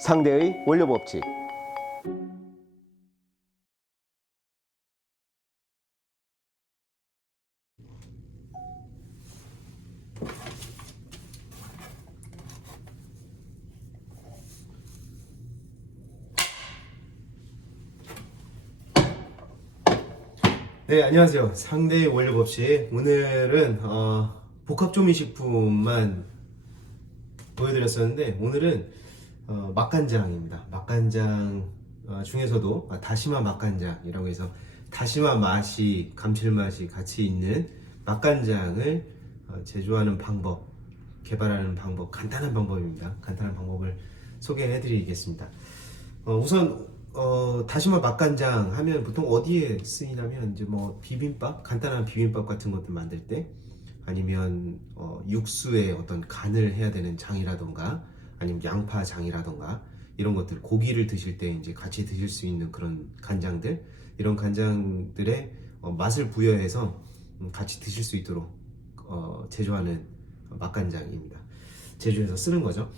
상대의 원료 법칙. 네, 안녕하세요. 상대의 원료 법칙. 오늘은 복합조미식품만 보여드렸었는데 오늘은 맛간장입니다. 맛간장 중에서도 다시마 맛간장이라고 해서 다시마 맛이, 감칠맛이 같이 있는 맛간장을 제조하는 방법, 개발하는 방법, 간단한 방법입니다. 간단한 방법을 소개해 드리겠습니다. 우선 다시마 맛간장 하면 보통 어디에 쓰이냐면 이제 뭐 비빔밥, 간단한 비빔밥 같은 것들 만들 때, 아니면 육수에 어떤 간을 해야 되는 장이라던가 아니면 양파장이라던가 이런 것들, 고기를 드실 때 이제 같이 드실 수 있는 그런 간장들, 이런 간장들의 맛을 부여해서 같이 드실 수 있도록 제조하는 맛간장입니다. 제조해서 쓰는 거죠.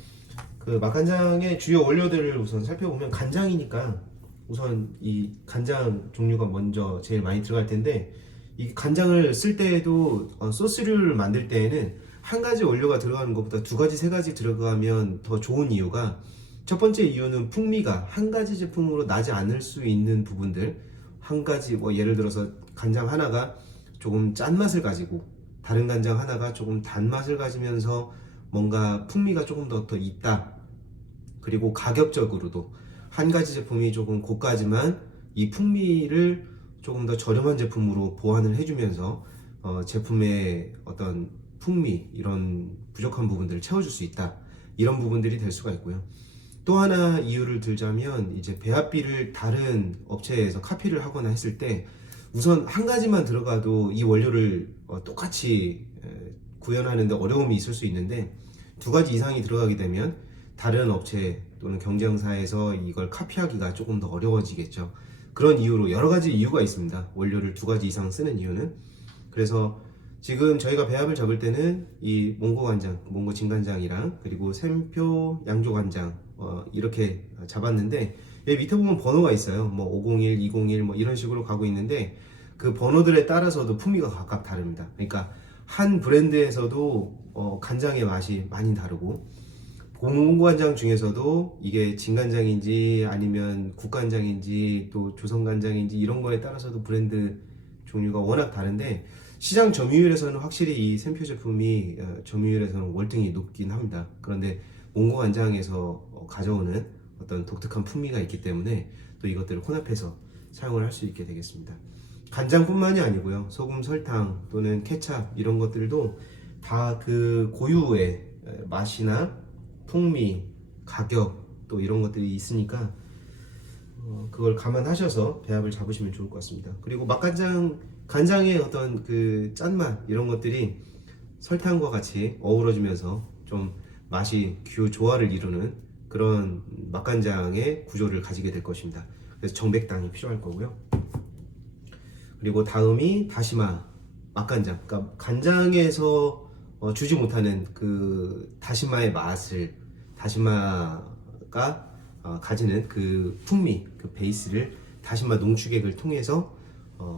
그 맛간장의 주요 원료들을 우선 살펴보면, 간장이니까 우선 이 간장 종류가 먼저 제일 많이 들어갈 텐데, 이 간장을 쓸 때에도 소스류를 만들 때에는 한 가지 원료가 들어가는 것보다 두 가지, 세 가지 들어가면 더 좋은 이유가, 첫 번째 이유는 풍미가 한 가지 제품으로 나지 않을 수 있는 부분들, 한 가지 뭐 예를 들어서 간장 하나가 조금 짠맛을 가지고 다른 간장 하나가 조금 단맛을 가지면서 뭔가 풍미가 조금 더 있다. 그리고 가격적으로도 한 가지 제품이 조금 고가지만 이 풍미를 조금 더 저렴한 제품으로 보완을 해주면서 제품의 어떤 풍미, 이런 부족한 부분들을 채워줄 수 있다. 이런 부분들이 될 수가 있고요. 또 하나 이유를 들자면, 이제 배합비를 다른 업체에서 카피를 하거나 했을 때 우선 한 가지만 들어가도 이 원료를 똑같이 구현하는데 어려움이 있을 수 있는데, 두 가지 이상이 들어가게 되면 다른 업체 또는 경쟁사에서 이걸 카피하기가 조금 더 어려워지겠죠. 그런 이유로 여러 가지 이유가 있습니다. 원료를 두 가지 이상 쓰는 이유는. 그래서 지금 저희가 배합을 잡을 때는 이 몽고 간장, 몽고 진간장이랑 그리고 샘표 양조 간장 이렇게 잡았는데, 여기 밑에 보면 번호가 있어요. 뭐 501, 201 뭐 이런 식으로 가고 있는데, 그 번호들에 따라서도 풍미가 각각 다릅니다. 그러니까 한 브랜드에서도 간장의 맛이 많이 다르고, 몽고 간장 중에서도 이게 진간장인지 아니면 국간장인지 또 조선간장인지 이런 거에 따라서도 브랜드 종류가 워낙 다른데, 시장 점유율에서는 확실히 이 샘표 제품이 점유율에서는 월등히 높긴 합니다. 그런데 몽고 간장에서 가져오는 어떤 독특한 풍미가 있기 때문에 또 이것들을 혼합해서 사용을 할 수 있게 되겠습니다. 간장뿐만이 아니고요, 소금, 설탕 또는 케찹 이런 것들도 다 그 고유의 맛이나 풍미, 가격 또 이런 것들이 있으니까 그걸 감안하셔서 배합을 잡으시면 좋을 것 같습니다. 그리고 간장의 어떤 그 짠맛 이런 것들이 설탕과 같이 어우러지면서 좀 맛이 조화를 이루는 그런 맛간장의 구조를 가지게 될 것입니다. 그래서 정백당이 필요할 거고요. 그리고 다음이 다시마 맛간장. 그러니까 간장에서 주지 못하는 그 다시마의 맛을, 다시마가 가지는 그 풍미, 그 베이스를 다시마 농축액을 통해서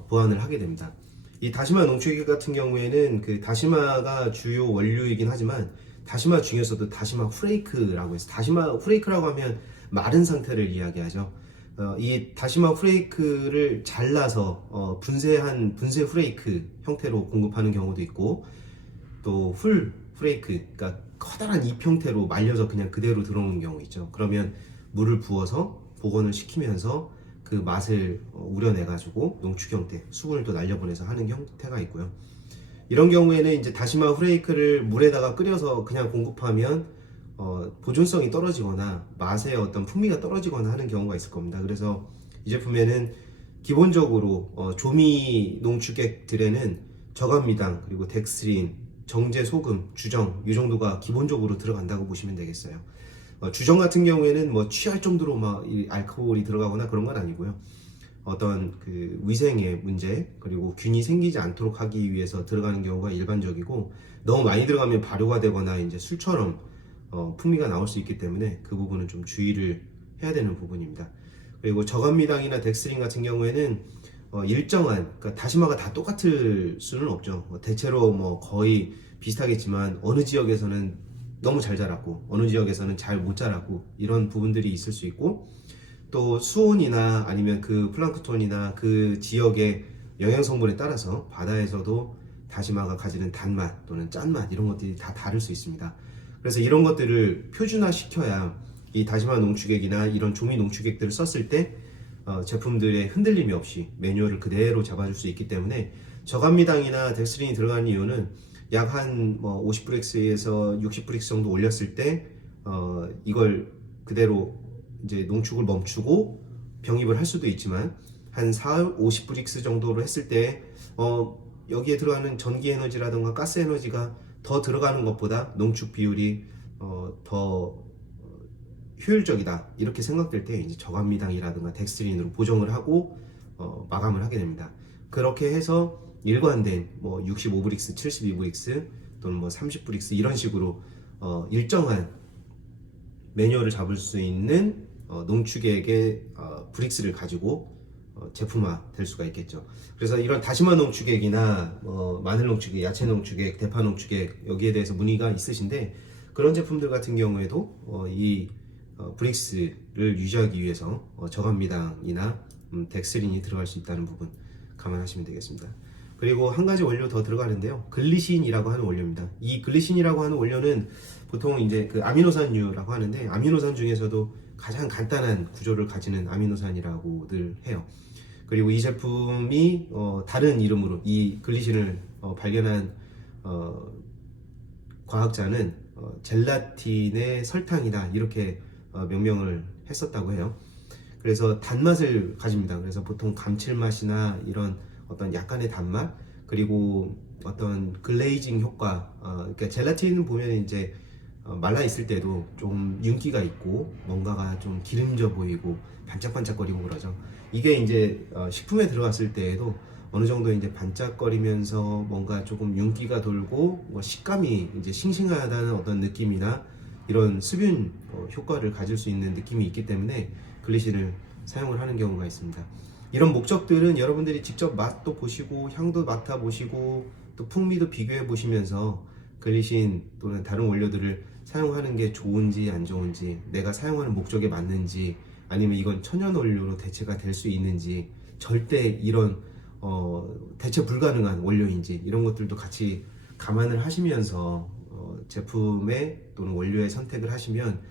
보완을 하게 됩니다. 이 다시마 농축액 같은 경우에는 그 다시마가 주요 원료이긴 하지만, 다시마 중에서도 다시마 후레이크라고 해서, 다시마 후레이크라고 하면 마른 상태를 이야기하죠. 이 다시마 후레이크를 잘라서 분쇄한 분쇄 후레이크 형태로 공급하는 경우도 있고, 또 풀 후레이크, 그러니까 커다란 잎 형태로 말려서 그냥 그대로 들어오는 경우 있죠. 그러면 물을 부어서 복원을 시키면서 그 맛을 우려내 가지고 농축 형태, 수분을 또 날려보내서 하는 형태가 있고요. 이런 경우에는 이제 다시마 후레이크를 물에다가 끓여서 그냥 공급하면 보존성이 떨어지거나 맛의 어떤 풍미가 떨어지거나 하는 경우가 있을 겁니다. 그래서 이 제품에는 기본적으로 조미 농축액들에는 저감미당, 그리고 덱스트린, 정제 소금, 주정 이 정도가 기본적으로 들어간다고 보시면 되겠어요. 주정 같은 경우에는 뭐 취할 정도로 막 이 알코올이 들어가거나 그런 건 아니고요. 어떤 그 위생의 문제, 그리고 균이 생기지 않도록 하기 위해서 들어가는 경우가 일반적이고, 너무 많이 들어가면 발효가 되거나 이제 술처럼 풍미가 나올 수 있기 때문에 그 부분은 좀 주의를 해야 되는 부분입니다. 그리고 저감미당이나 덱스린 같은 경우에는 일정한, 그러니까 다시마가 다 똑같을 수는 없죠. 대체로 뭐 거의 비슷하겠지만 어느 지역에서는 너무 잘 자랐고 어느 지역에서는 잘 못 자랐고 이런 부분들이 있을 수 있고, 또 수온이나 아니면 그 플랑크톤이나 그 지역의 영양 성분에 따라서 바다에서도 다시마가 가지는 단맛 또는 짠맛 이런 것들이 다 다를 수 있습니다. 그래서 이런 것들을 표준화 시켜야 이 다시마 농축액이나 이런 조미 농축액들을 썼을 때 제품들의 흔들림이 없이 매뉴얼을 그대로 잡아줄 수 있기 때문에, 저감미당이나 덱스린이 들어가는 이유는 약 한 50브릭스에서 60브릭스 정도 올렸을 때 이걸 그대로 이제 농축을 멈추고 병입을 할 수도 있지만, 한 50브릭스 정도로 했을 때 여기에 들어가는 전기 에너지라든가 가스 에너지가 더 들어가는 것보다 농축 비율이 더 효율적이다 이렇게 생각될 때 이제 저감미당이라든가 덱스트린으로 보정을 하고 마감을 하게 됩니다. 그렇게 해서 일관된 65브릭스, 72브릭스 또는 30브릭스 이런 식으로 일정한 매뉴얼을 잡을 수 있는 농축액의 브릭스를 가지고 제품화 될 수가 있겠죠. 그래서 이런 다시마 농축액이나 마늘 농축액, 야채 농축액, 대파 농축액 여기에 대해서 문의가 있으신데, 그런 제품들 같은 경우에도 이 브릭스를 유지하기 위해서 저감미당이나 덱스린이 들어갈 수 있다는 부분 감안하시면 되겠습니다. 그리고 한 가지 원료 더 들어가는데요, 글리신이라고 하는 원료입니다. 이 글리신이라고 하는 원료는 보통 이제 그 아미노산류라고 하는데, 아미노산 중에서도 가장 간단한 구조를 가지는 아미노산이라고들 해요. 그리고 이 제품이 다른 이름으로 이 글리신을 발견한 과학자는 젤라틴의 설탕이다 이렇게 명명을 했었다고 해요. 그래서 단맛을 가집니다. 그래서 보통 감칠맛이나 이런 어떤 약간의 단맛, 그리고 어떤 글레이징 효과, 그러니까 젤라틴은 보면 이제 말라 있을 때도 좀 윤기가 있고 뭔가가 좀 기름져 보이고 반짝반짝거리고 그러죠. 이게 이제 식품에 들어갔을 때에도 어느 정도 이제 반짝거리면서 뭔가 조금 윤기가 돌고 식감이 이제 싱싱하다는 어떤 느낌이나 이런 수분 효과를 가질 수 있는 느낌이 있기 때문에 글리신을 사용을 하는 경우가 있습니다. 이런 목적들은 여러분들이 직접 맛도 보시고 향도 맡아 보시고 또 풍미도 비교해 보시면서 글리신 또는 다른 원료들을 사용하는 게 좋은지 안 좋은지, 내가 사용하는 목적에 맞는지, 아니면 이건 천연 원료로 대체가 될 수 있는지, 절대 이런 대체 불가능한 원료인지 이런 것들도 같이 감안을 하시면서 제품의 또는 원료의 선택을 하시면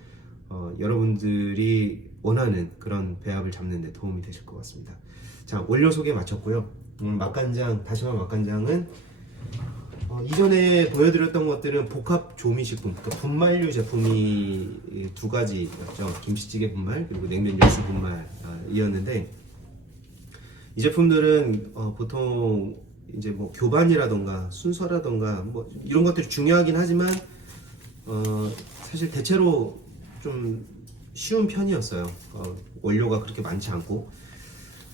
여러분들이 원하는 그런 배합을 잡는 데 도움이 되실 것 같습니다. 자, 원료 소개 마쳤고요. 맛간장, 다시마 맛간장은 이전에 보여드렸던 것들은 복합 조미식품, 그러니까 분말류 제품이 두 가지였죠. 김치찌개 분말 그리고 냉면 육수 분말이었는데, 이 제품들은 보통 이제 교반이라던가 순서라던가 이런 것들이 중요하긴 하지만 사실 대체로 좀 쉬운 편이었어요. 원료가 그렇게 많지 않고.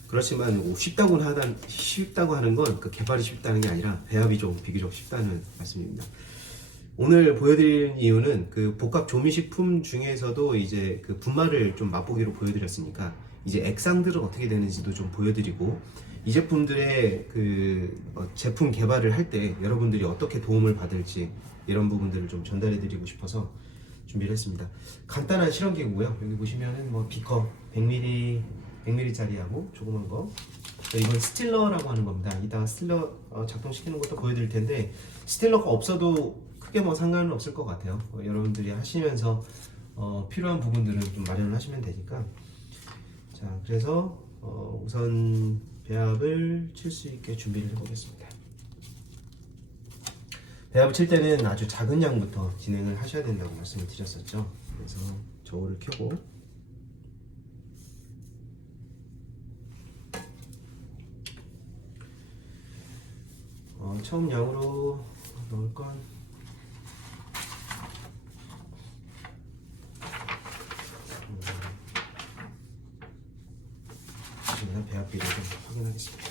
그렇지만 쉽다고 하는 건 그 개발이 쉽다는 게 아니라 배합이 좀 비교적 쉽다는 말씀입니다. 오늘 보여드리는 이유는 그 복합 조미식품 중에서도 이제 그 분말을 좀 맛보기로 보여드렸으니까 이제 액상들은 어떻게 되는지도 좀 보여드리고, 이 제품들의 그 제품 개발을 할 때 여러분들이 어떻게 도움을 받을지 이런 부분들을 좀 전달해드리고 싶어서 준비를 했습니다. 간단한 실험기구고요. 여기 보시면은 비커 100ml짜리하고 조그만 거, 이건 스틸러라고 하는 겁니다. 이따가 스틸러 작동시키는 것도 보여드릴 텐데, 스틸러가 없어도 크게 상관은 없을 것 같아요. 여러분들이 하시면서 필요한 부분들은 좀 마련을 하시면 되니까. 자, 그래서 우선 배합을 칠 수 있게 준비를 해보겠습니다. 배합을 칠 때는 아주 작은 양부터 진행을 하셔야 된다고 말씀을 드렸었죠. 그래서 저울을 켜고 처음 양으로 넣을 건 배합비를 좀 확인하겠습니다.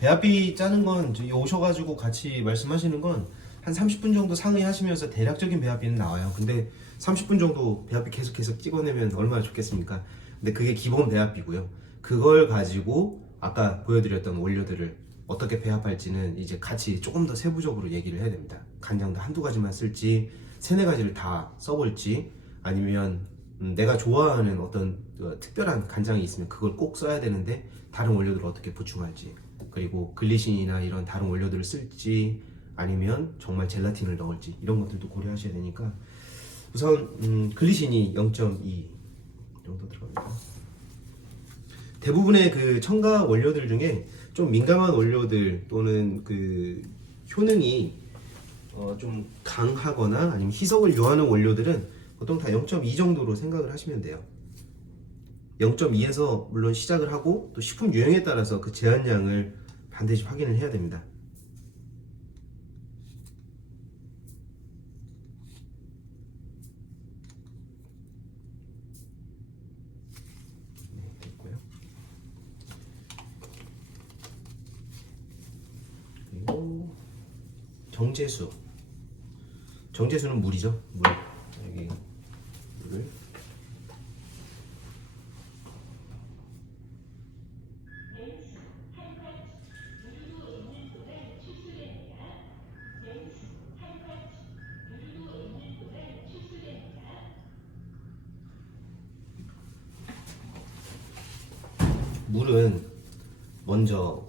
배합비 짜는 건 저기 오셔가지고 같이 말씀하시는 건 한 30분 정도 상의하시면서 대략적인 배합비는 나와요. 근데 30분 정도 배합비 계속해서 찍어내면 얼마나 좋겠습니까? 근데 그게 기본 배합비고요. 그걸 가지고 아까 보여드렸던 원료들을 어떻게 배합할지는 이제 같이 조금 더 세부적으로 얘기를 해야 됩니다. 간장도 한두 가지만 쓸지 세네 가지를 다 써볼지 아니면 내가 좋아하는 어떤 특별한 간장이 있으면 그걸 꼭 써야 되는데 다른 원료들을 어떻게 보충할지, 그리고 글리신이나 이런 다른 원료들을 쓸지 아니면 정말 젤라틴을 넣을지 이런 것들도 고려하셔야 되니까 우선 글리신이 0.2 정도 들어갑니다. 대부분의 그 첨가 원료들 중에 좀 민감한 원료들 또는 그 효능이 좀 강하거나 아니면 희석을 요하는 원료들은 보통 다 0.2 정도로 생각을 하시면 돼요. 0.2에서 물론 시작을 하고 또 식품 유형에 따라서 그 제한량을 반드시 확인을 해야 됩니다. 네, 됐고요. 그리고 정제수. 정제수는 물이죠. 물. 여기 물을 물은 먼저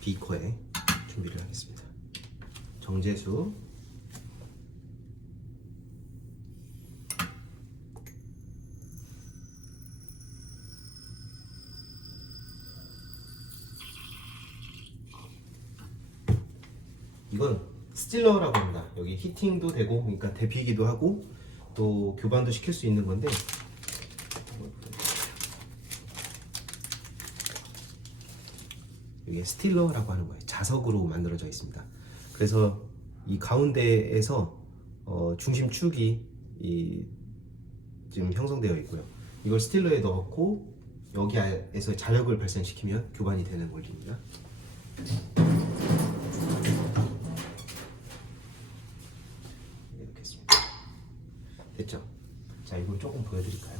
비커에 준비를 하겠습니다. 정제수, 이건 스틸러라고 합니다. 여기 히팅도 되고 그러니까 데피기도 하고 또 교반도 시킬 수 있는 건데 이게 스틸러라고 하는 거예요. 자석으로 만들어져 있습니다. 그래서 이 가운데에서 중심축이 지금 형성되어 있고요. 이걸 스틸러에 넣고 여기에서 자력을 발생시키면 교반이 되는 원리입니다. 이렇게 했습니다. 됐죠? 자, 이걸 조금 보여드릴까요?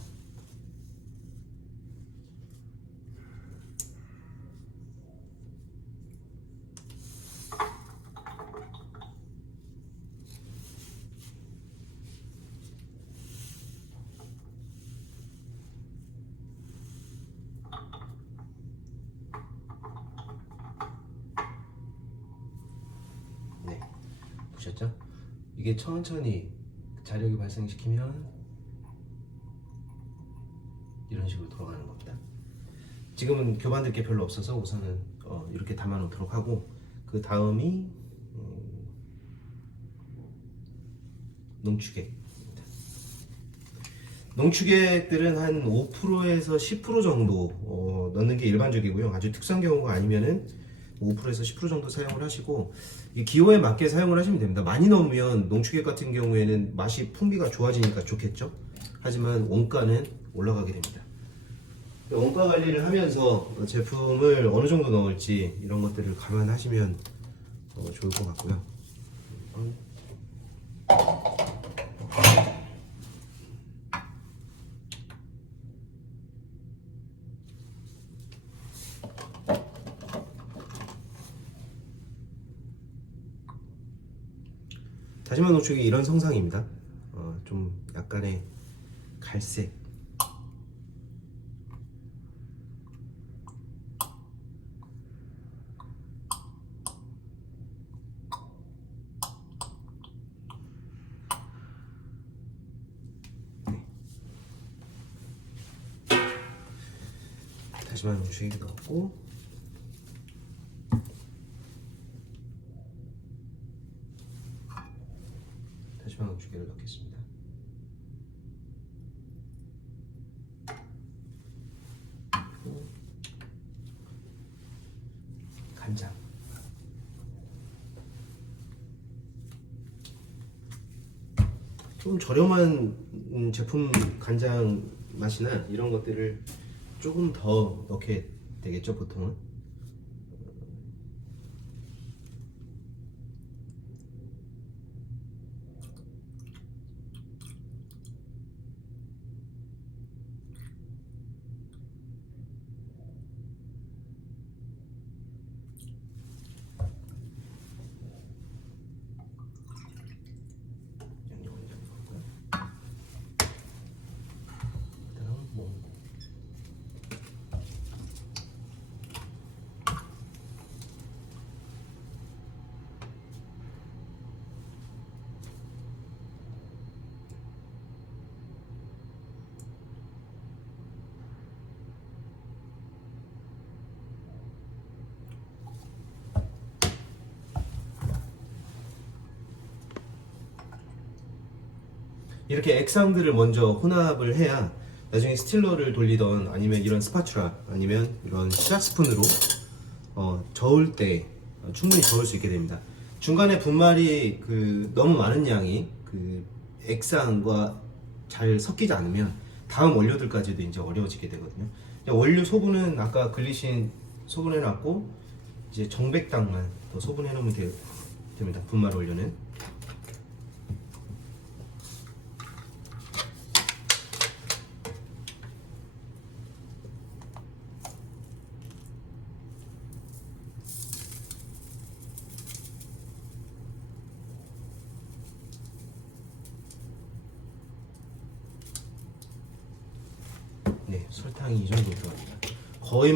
네, 보셨죠? 이게 천천히 자력을 발생시키면 이런 식으로 돌아가는 겁니다. 지금은 교반될 게 별로 없어서 우선은 이렇게 담아 놓도록 하고 그 다음이 농축액입니다. 농축액들은 한 5%에서 10% 정도 넣는 게 일반적이고요. 아주 특수한 경우가 아니면은 5%에서 10% 정도 사용을 하시고 이 기호에 맞게 사용을 하시면 됩니다. 많이 넣으면 농축액 같은 경우에는 맛이 풍미가 좋아지니까 좋겠죠. 하지만 원가는 올라가게 됩니다. 원가 관리를 하면서 제품을 어느 정도 넣을지 이런 것들을 감안하시면 좋을 것 같고요. 다시마 농축이 이런 성상입니다. 좀 약간의 갈색. 다시마 농축액 넣었고 다시마 농축액을 넣겠습니다. 그리고 간장. 좀 저렴한 제품 간장 맛이나 이런 것들을 조금 더 넣게 되겠죠, 보통은. 양념을 좀 넣고요. 그다음 뭐 이렇게 액상들을 먼저 혼합을 해야 나중에 스틸러를 돌리던 아니면 이런 스파츌라 아니면 이런 시작 스푼으로 저을 때 충분히 저을 수 있게 됩니다. 중간에 분말이 너무 많은 양이 액상과 잘 섞이지 않으면 다음 원료들까지도 이제 어려워지게 되거든요. 원료 소분은 아까 글리신 소분해 놨고 이제 정백당만 더 소분해 놓으면 됩니다. 분말 원료는. 네, 설탕이 이 정도 들어갑니다. 거의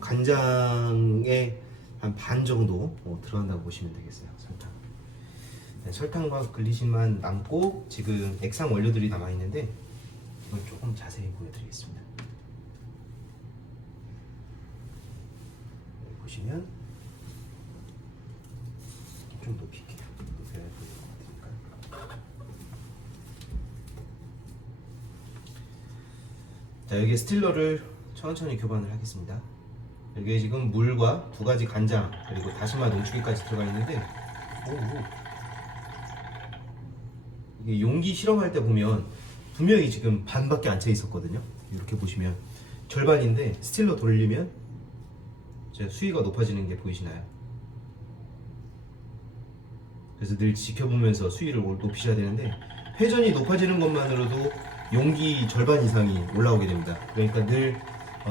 간장의 한 반 정도 들어간다고 보시면 되겠어요. 설탕. 네, 설탕과 글리신만 남고 지금 액상 원료들이 남아 있는데 이걸 조금 자세히 보여드리겠습니다. 여기 보시면 좀 높일게요. 높여야 보일 것 같으니까. 자, 여기 스틸러를 천천히 교반을 하겠습니다. 여기에 지금 물과 두 가지 간장 그리고 다시마 농축액까지 들어가 있는데 이게 용기 실험할 때 보면 분명히 지금 반밖에 안 차 있었거든요. 이렇게 보시면 절반인데 스틸러 돌리면 이제 수위가 높아지는 게 보이시나요? 그래서 늘 지켜보면서 수위를 높이셔야 되는데 회전이 높아지는 것만으로도 용기 절반 이상이 올라오게 됩니다. 그러니까 늘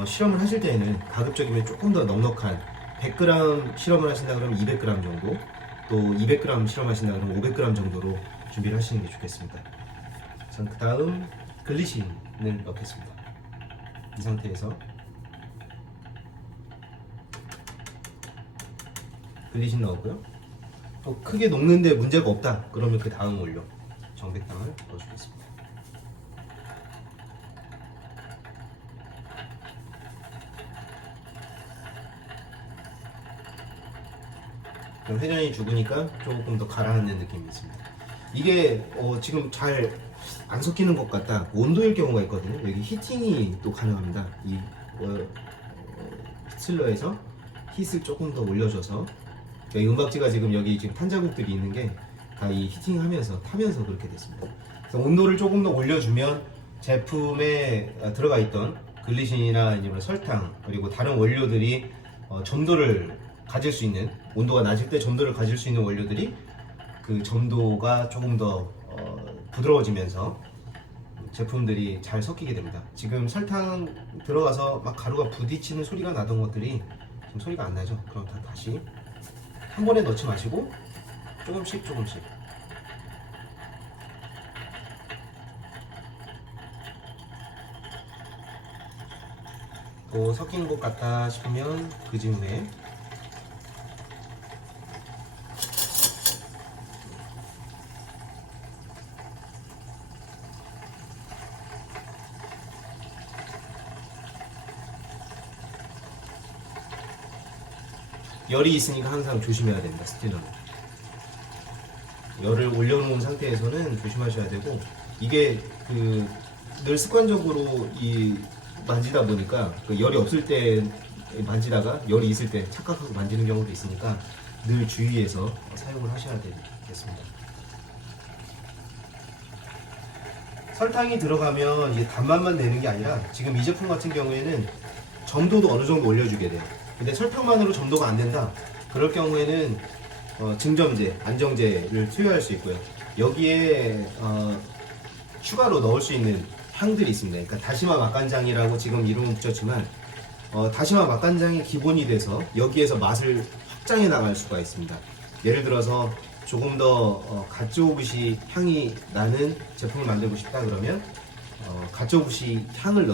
실험을 하실 때에는 가급적이면 조금 더 넉넉한 100g 실험을 하신다 그러면 200g 정도, 또 200g 실험하신다 그러면 500g 정도로 준비를 하시는 게 좋겠습니다. 그 다음 글리신을 넣겠습니다. 이 상태에서 글리신 넣었고요. 또 크게 녹는데 문제가 없다 그러면 그 다음 원료 정백당을 넣어주겠습니다. 회전이 죽으니까 조금 더 가라앉는 느낌이 있습니다. 이게 지금 잘 안 섞이는 것 같다 온도일 경우가 있거든요. 여기 히팅이 또 가능합니다. 이 스틸러에서 힛을 조금 더 올려줘서 여기 은박지가 여기 지금 탄 자국들이 있는 게 다 이 히팅하면서 타면서 그렇게 됐습니다. 그래서 온도를 조금 더 올려주면 제품에 들어가 있던 글리신이나 아니면 설탕 그리고 다른 원료들이 점도를 가질 수 있는 온도가 낮을 때 점도를 가질 수 있는 원료들이 그 점도가 조금 더 부드러워지면서 제품들이 잘 섞이게 됩니다. 지금 설탕 들어가서 막 가루가 부딪히는 소리가 나던 것들이 지금 소리가 안 나죠? 그럼 다시 한 번에 넣지 마시고 조금씩 또 섞인 것 같다 싶으면 그 즈음에 열이 있으니까 항상 조심해야 됩니다. 스틸러는 열을 올려놓은 상태에서는 조심하셔야 되고 이게 늘 습관적으로 만지다 보니까 열이 없을 때 만지다가 열이 있을 때 착각하고 만지는 경우도 있으니까 늘 주의해서 사용을 하셔야 되겠습니다. 설탕이 들어가면 이게 단맛만 내는 게 아니라 지금 이 제품 같은 경우에는 점도도 어느 정도 올려주게 돼요. 근데 설탕만으로 점도가 안 된다. 그럴 경우에는 증점제, 안정제를 투여할 수 있고요. 여기에 추가로 넣을 수 있는 향들이 있습니다. 그러니까 다시마 맛간장이라고 지금 이름은 붙였지만 다시마 맛간장이 기본이 돼서 여기에서 맛을 확장해 나갈 수가 있습니다. 예를 들어서 조금 더 갓조부시 향이 나는 제품을 만들고 싶다 그러면 갓조부시 향을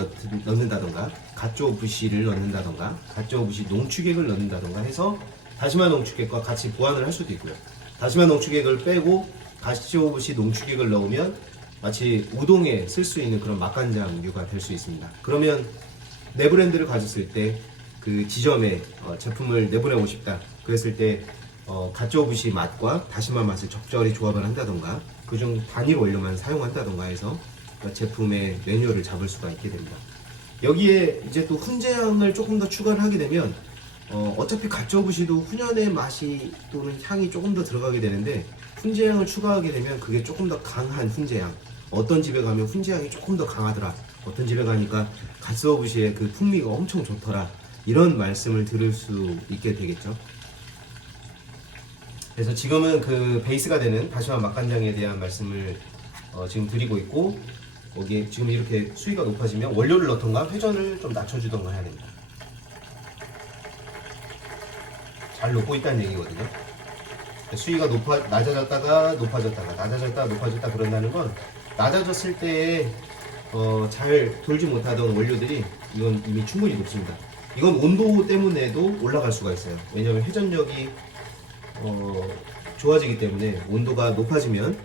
넣는다던가 갓조부시를 넣는다던가 갓조부시 농축액을 넣는다던가 해서 다시마 농축액과 같이 보완을 할 수도 있고요. 다시마 농축액을 빼고 갓조부시 농축액을 넣으면 마치 우동에 쓸 수 있는 그런 맛간장류가 될 수 있습니다. 그러면 내 브랜드를 가졌을 때 그 지점에 제품을 내보내고 싶다 그랬을 때 갓조부시 맛과 다시마 맛을 적절히 조합을 한다던가 그중 단일 원료만 사용한다던가 해서 제품의 메뉴를 잡을 수가 있게 됩니다. 여기에 이제 또 훈제향을 조금 더 추가를 하게 되면 어차피 갓조부시도 훈연의 맛이 또는 향이 조금 더 들어가게 되는데 훈제향을 추가하게 되면 그게 조금 더 강한 훈제향, 어떤 집에 가면 훈제향이 조금 더 강하더라, 어떤 집에 가니까 갓조부시의 그 풍미가 엄청 좋더라, 이런 말씀을 들을 수 있게 되겠죠. 그래서 지금은 그 베이스가 되는 다시마 맛간장에 대한 말씀을 지금 드리고 있고, 여기에 지금 이렇게 수위가 높아지면 원료를 넣던가 회전을 좀 낮춰주던가 해야 됩니다. 잘 녹고 있다는 얘기거든요. 수위가 낮아졌다가 높아졌다가 낮아졌다가 높아졌다 그런다는 건 낮아졌을 때에 잘 돌지 못하던 원료들이 이건 이미 충분히 높습니다. 이건 온도 때문에도 올라갈 수가 있어요. 왜냐하면 회전력이 좋아지기 때문에 온도가 높아지면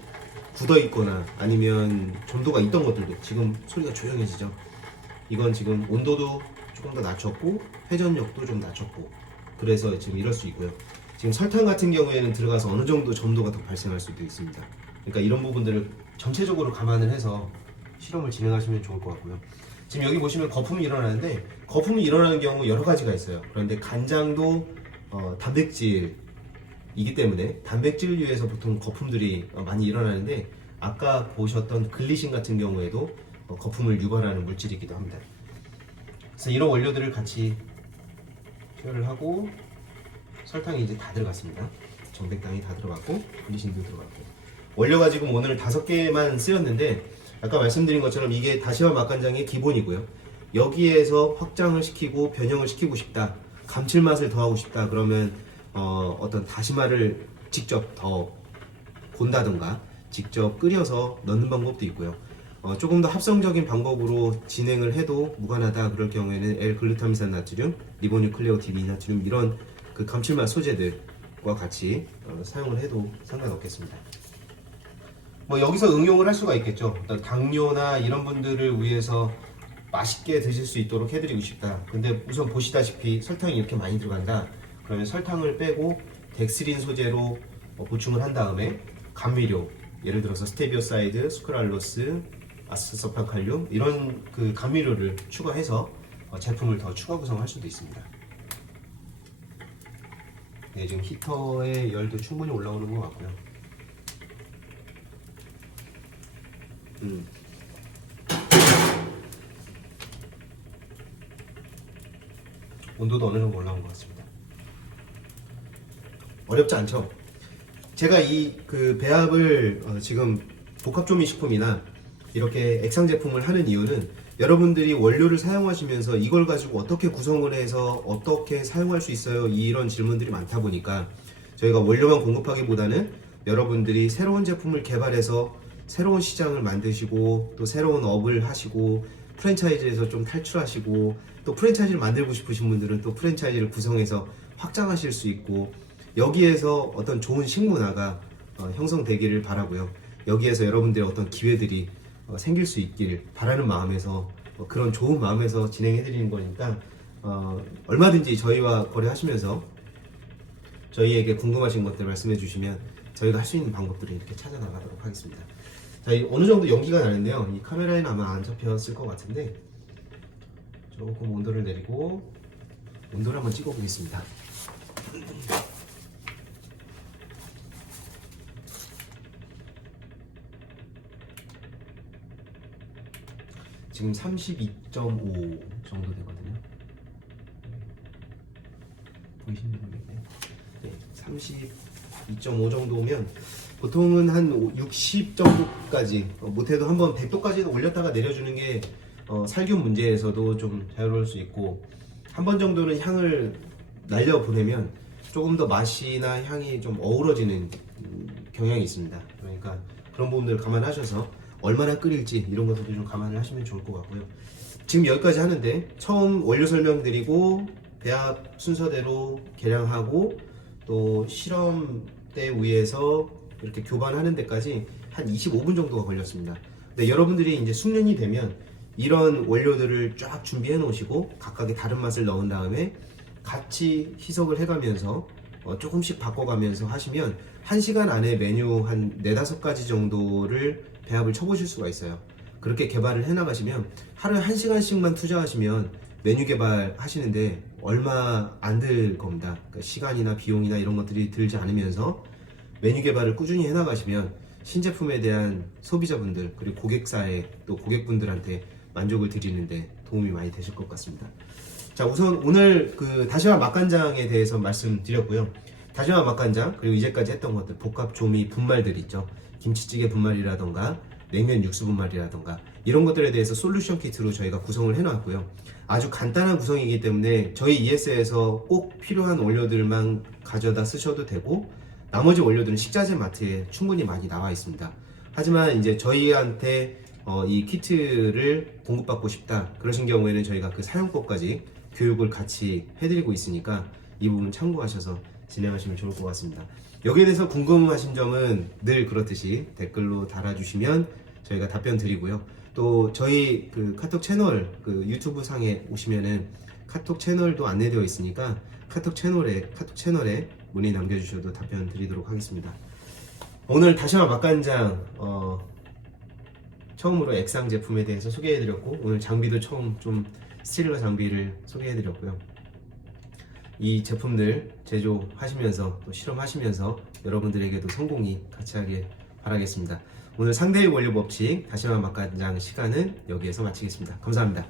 굳어 있거나 아니면 점도가 있던 것들도, 지금 소리가 조용해지죠. 이건 지금 온도도 조금 더 낮췄고 회전력도 좀 낮췄고, 그래서 지금 이럴 수 있고요. 지금 설탕 같은 경우에는 들어가서 어느 정도 점도가 더 발생할 수도 있습니다. 그러니까 이런 부분들을 전체적으로 감안을 해서 실험을 진행하시면 좋을 것 같고요. 지금 여기 보시면 거품이 일어나는데, 거품이 일어나는 경우 여러 가지가 있어요. 그런데 간장도 단백질이기 때문에 단백질류에서 보통 거품들이 많이 일어나는데, 아까 보셨던 글리신 같은 경우에도 거품을 유발하는 물질이기도 합니다. 그래서 이런 원료들을 같이 투여를 하고, 설탕이 이제 다 들어갔습니다. 정백당이 다 들어갔고 글리신도 들어갔고, 원료가 지금 오늘 5개만 쓰였는데 아까 말씀드린 것처럼 이게 다시마 맛간장의 기본이고요. 여기에서 확장을 시키고 변형을 시키고 싶다, 감칠맛을 더하고 싶다 그러면 어떤 다시마를 직접 더 본다던가 직접 끓여서 넣는 방법도 있고요. 조금 더 합성적인 방법으로 진행을 해도 무관하다 그럴 경우에는 L글루타민산 나트륨, 리보뉴클레오 디니나트륨 이런 그 감칠맛 소재들과 같이 사용을 해도 상관없겠습니다. 뭐 여기서 응용을 할 수가 있겠죠. 어떤 당뇨나 이런 분들을 위해서 맛있게 드실 수 있도록 해드리고 싶다. 근데 우선 보시다시피 설탕이 이렇게 많이 들어간다. 그러면 설탕을 빼고 덱스린 소재로 보충을 한 다음에 감미료, 예를 들어서 스테비오사이드, 수크랄로스, 아스파칼륨 이런 그 감미료를 추가해서 제품을 더 추가 구성할 수도 있습니다. 네, 지금 히터의 열도 충분히 올라오는 것 같고요. 온도도 어느 정도 올라온 것 같습니다. 어렵지 않죠? 제가 이 그 배합을 지금 복합조미식품이나 이렇게 액상 제품을 하는 이유는 여러분들이 원료를 사용하시면서 이걸 가지고 어떻게 구성을 해서 어떻게 사용할 수 있어요, 이런 질문들이 많다 보니까 저희가 원료만 공급하기보다는 여러분들이 새로운 제품을 개발해서 새로운 시장을 만드시고 또 새로운 업을 하시고 프랜차이즈에서 좀 탈출하시고 또 프랜차이즈를 만들고 싶으신 분들은 또 프랜차이즈를 구성해서 확장하실 수 있고, 여기에서 어떤 좋은 식문화가 형성되기를 바라고요. 여기에서 여러분들의 어떤 기회들이 생길 수 있길 바라는 마음에서 그런 좋은 마음에서 진행해드리는 거니까 얼마든지 저희와 거래하시면서 저희에게 궁금하신 것들 말씀해 주시면 저희가 할 수 있는 방법들을 이렇게 찾아 나가도록 하겠습니다. 자, 어느 정도 연기가 나는데요. 이 카메라에는 아마 안 잡혔을 것 같은데 조금 온도를 내리고 온도를 한번 찍어 보겠습니다. 지금 32.5 정도 되거든요. 보이시는 모르겠네요. 네, 32.5 정도면 보통은 한 60 정도까지 못해도 한번 100도까지 올렸다가 내려주는 게 살균 문제에서도 좀 자유로울 수 있고, 한 번 정도는 향을 날려 보내면 조금 더 맛이나 향이 좀 어우러지는 경향이 있습니다. 그러니까 그런 부분들을 감안하셔서 얼마나 끓일지 이런 것들도 좀 감안을 하시면 좋을 것 같고요. 지금 여기까지 하는데 처음 원료 설명드리고 배합 순서대로 계량하고 또 실험대 위에서 이렇게 교반하는 데까지 한 25분 정도가 걸렸습니다. 근데 여러분들이 이제 숙련이 되면 이런 원료들을 쫙 준비해 놓으시고 각각의 다른 맛을 넣은 다음에 같이 희석을 해가면서 조금씩 바꿔가면서 하시면 1시간 안에 메뉴 한 4-5가지 정도를 배합을 쳐보실 수가 있어요. 그렇게 개발을 해나가시면 하루에 1시간씩만 투자하시면 메뉴 개발 하시는데 얼마 안 들 겁니다. 그러니까 시간이나 비용이나 이런 것들이 들지 않으면서 메뉴 개발을 꾸준히 해나가시면 신제품에 대한 소비자분들 그리고 고객사에 또 고객분들한테 만족을 드리는데 도움이 많이 되실 것 같습니다. 자, 우선 오늘 그 다시마 맛간장에 대해서 말씀드렸고요. 다시마 맛간장 그리고 이제까지 했던 것들 복합 조미 분말들 있죠. 김치찌개 분말이라던가 냉면 육수 분말이라던가 이런 것들에 대해서 솔루션 키트로 저희가 구성을 해놨고요. 아주 간단한 구성이기 때문에 저희 ES에서 꼭 필요한 원료들만 가져다 쓰셔도 되고 나머지 원료들은 식자재 마트에 충분히 많이 나와 있습니다. 하지만 이제 저희한테 이 키트를 공급받고 싶다 그러신 경우에는 저희가 그 사용법까지 교육을 같이 해드리고 있으니까 이 부분 참고하셔서 진행하시면 좋을 것 같습니다. 여기에 대해서 궁금하신 점은 늘 그렇듯이 댓글로 달아주시면 저희가 답변 드리고요. 또 저희 그 카톡 채널 그 유튜브 상에 오시면은 카톡 채널도 안내되어 있으니까 카톡 채널에 문의 남겨주셔도 답변 드리도록 하겠습니다. 오늘 다시마 맛간장 처음으로 액상 제품에 대해서 소개해드렸고 오늘 장비도 처음 좀 스틸러 장비를 소개해드렸고요. 이 제품들 제조하시면서 또 실험하시면서 여러분들에게도 성공이 같이 하길 바라겠습니다. 오늘 상대의 원료 법칙 다시마 맛간장 시간은 여기에서 마치겠습니다. 감사합니다.